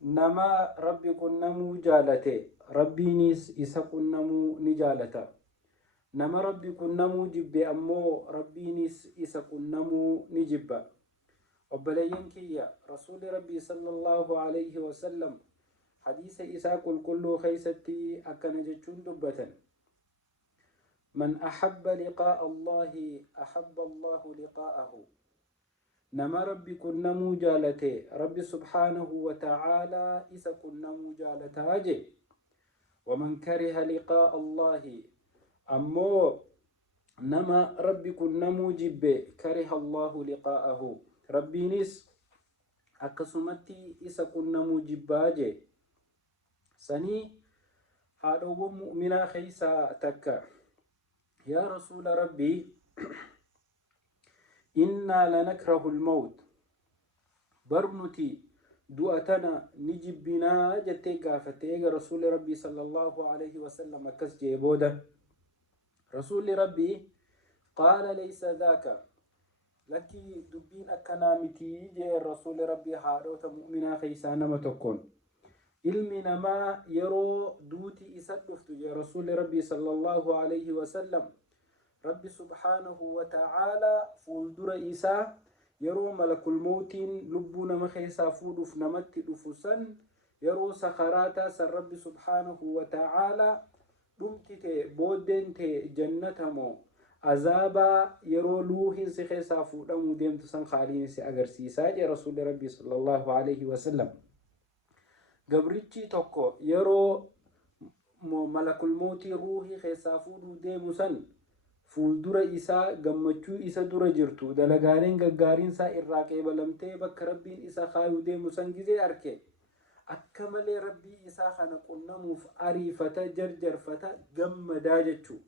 nama rabbi qunnamuu jaalate rabbiinis isa qunnamuu ni jaalata. nama rabbi qunnamuu jibbe ammoo rabbiinis isa qunnamuu ni jibba. obboleeyyan kiyya rasuuli rabbii sallallahu alayhi wasallam hadiisa isaa qulqulluu keeysatti akkana jechuun dubbatan: من أحب لقاء الله أحب الله لقاءه. نما ربي كنمو جالته ربي سبحانه وتعالى إسا كنمو جالته. ومن كره لقاء الله أمو نما ربي كنمو جب كره الله لقاءه ربي نس أكسمتي إسا كنمو جباجي سني هذا مؤمنا خيسا تكا: يا رسول ربي إنا لنكره الموت برنتي دؤتنا نجبنا جتيكا فتيغ رسول ربي صلى الله عليه وسلم كس جيبودا. رسول ربي قال ليس ذاك لكي دبين أكنامتي جي رسول ربي حاروت مؤمنا خيسانا متكون علمي نما يرو دوتي إسدفت يا رسول ربي صلى الله عليه وسلم ربي سبحانه وتعالى فولدر إسا يرو ملك الموت لبنا مخيسا فودف نمت دفسن يرو سخراتا سر ربي سبحانه وتعالى دمتت بودنت جنتمو عذابا يرو لوهن سخيسا فودمو ديمت سن خالين سي أغرسيسا يا رسول ربي صلى الله عليه وسلم. gabrichi tokko yeroo malakul mootii ruuhii keessaa fuudhuu deemu san fuuldura isaa gammachuu isa dura jirtu dalagaaleen gaggaariin isaa irraa qeebalamtee bakka rabbiin isa kaayuu deemu san gizee arke akka malee rabbii isaa kana qunnamuuf ariifata jarjarfata gammadaa jechuu.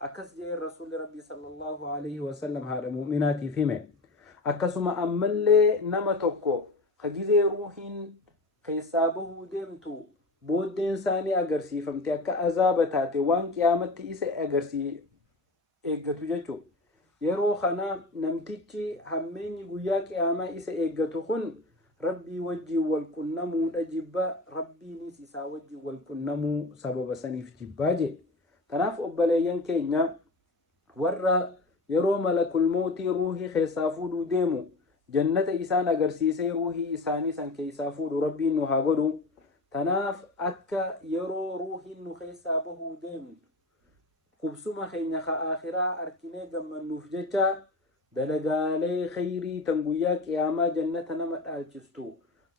akkas jee rasuulli rabbii sallallahu alayhi wasallam haadha mu'minaatiif hime. akkasuma ammallee nama tokko ka gizee ruuhiin keessaa bahuu deemtu booddeen isaanii agarsiifamte akka azaaba taate waan qiyaamatti isa eeggatu jechuudha. yeroo kana namtichi hammeenyi guyyaa qiyaamaa isa eeggatu kun rabbii wajjiin wal qunnamuudha jibba, rabbiinis isaa wajjiin wal qunnamuu sababa saniif jibbaa jedhe. kanaaf obboleeyyan keenya warra yeroo malakul mootii ruuhii keessaa fuudhuu deemu jannata isaan agarsiisee ruuhii isaanii san keessaa fuudhu rabbiin nu haa godhu. tanaaf akka yeroo ruuhiin nu keessaa bahuu deemtu qubsuma keenya ka aakhiraa arkinee gammannuuf jecha dalagaalee khayrii tan guyyaa qiyaamaa jannata nama dhaalchistu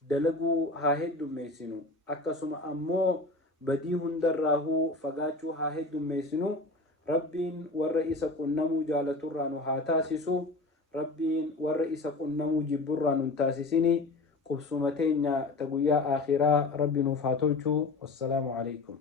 dalaguu haa heddummeessinu. akkasuma ammoo badii hundarraahuu fagaachuu haa heddummeessinu. rabbiin warra isa qunnamuu jaalaturraa nu haa taasisu. rabbiin warra isa qunnamuu jibburraa nun taasisini. qubsuma teenya ta guyyaa aakhiraa rabbi nuuf haa tolchu. wassalaamu alaykum.